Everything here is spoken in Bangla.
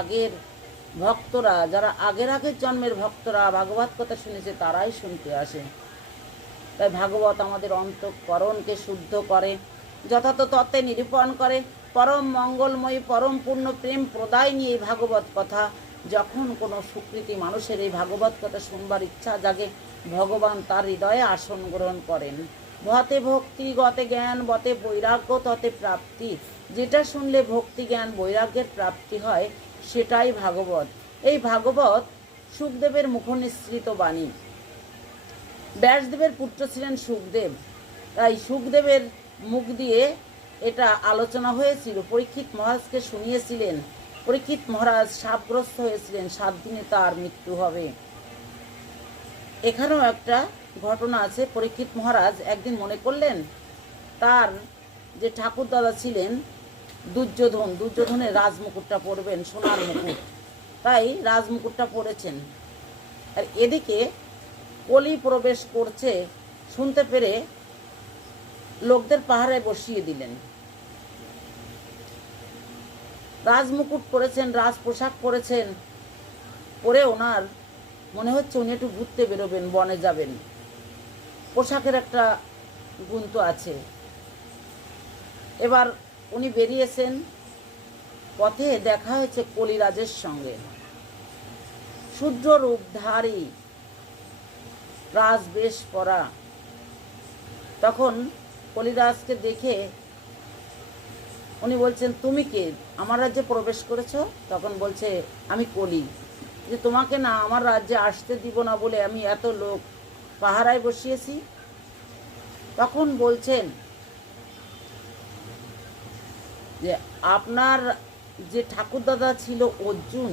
আগের ভক্তরা, যারা আগের জন্মের ভক্তরা ভাগবত কথা শুনেছে তারাই শুনতে আসে। তাই ভাগবত আমাদের অন্তঃকরণকে শুদ্ধ করে, যথার্থ তত্ত্বে নিরূপণ করে, পরম মঙ্গলময়ী পরম পূর্ণ প্রেম প্রদায় নিয়ে এই ভাগবত কথা। যখন কোনো সুকৃতি মানুষের এই ভাগবত কথা শুনবার ইচ্ছা জাগে, ভগবান তার হৃদয়ে আসন গ্রহণ করেন। ভতে ভক্তি গতে জ্ঞান বতে বৈরাগ্য ততে প্রাপ্তি। যেটা শুনলে ভক্তি জ্ঞান বৈরাগ্যের প্রাপ্তি হয় সেটাই ভাগবত। এই ভাগবত সুখদেবের মুখনিসৃত বাণী। ব্যাসদেবের পুত্র ছিলেন সুখদেব, তাই সুখদেবের মুখ দিয়ে এটা আলোচনা হয়েছিল। পরীক্ষিত মহারাজকে শুনিয়েছিলেন। পরীক্ষিত মহারাজ শাপগ্রস্ত হয়েছিলেন, 7 দিনে তার মৃত্যু হবে। এখানেও একটা ঘটনা আছে। পরীক্ষিত মহারাজ একদিন মনে করলেন তার যে ঠাকুরদাদা ছিলেন দুর্যোধনের রাজমুকুটটা পরবেন, সোনার মুকুট, তাই রাজমুকুটটা পরেছেন। আর এদিকে কলি প্রবেশ করছে শুনতে পেরে লোকদের পাহারায় বসিয়ে দিলেন। রাজমুকুট পরেছেন, রাজ পোশাক পরেছেন, পরে ওনার মনে হচ্ছে উনি একটু ঘুরতে বেরোবেন, বনে যাবেন। পোশাকের একটা গুণ তো আছে। এবার উনি বেরিয়েছেন, পথে দেখা হয়েছে কলিরাজের সঙ্গে। শূদ্র রূপধারী, রাজবেশ পরা। তখন কলিরাজকে দেখে উনি বলছেন, তুমি কে, আমার রাজ্যে প্রবেশ করেছ? তখন বলছে, আমি কলি, যে তোমাকে না আমার রাজ্যে আসতে দিব না বলে আমি এত লোক পাহারায় বসিয়েছি। তখন বলছেন যে আপনার যে ঠাকুরদাদা ছিল অর্জুন,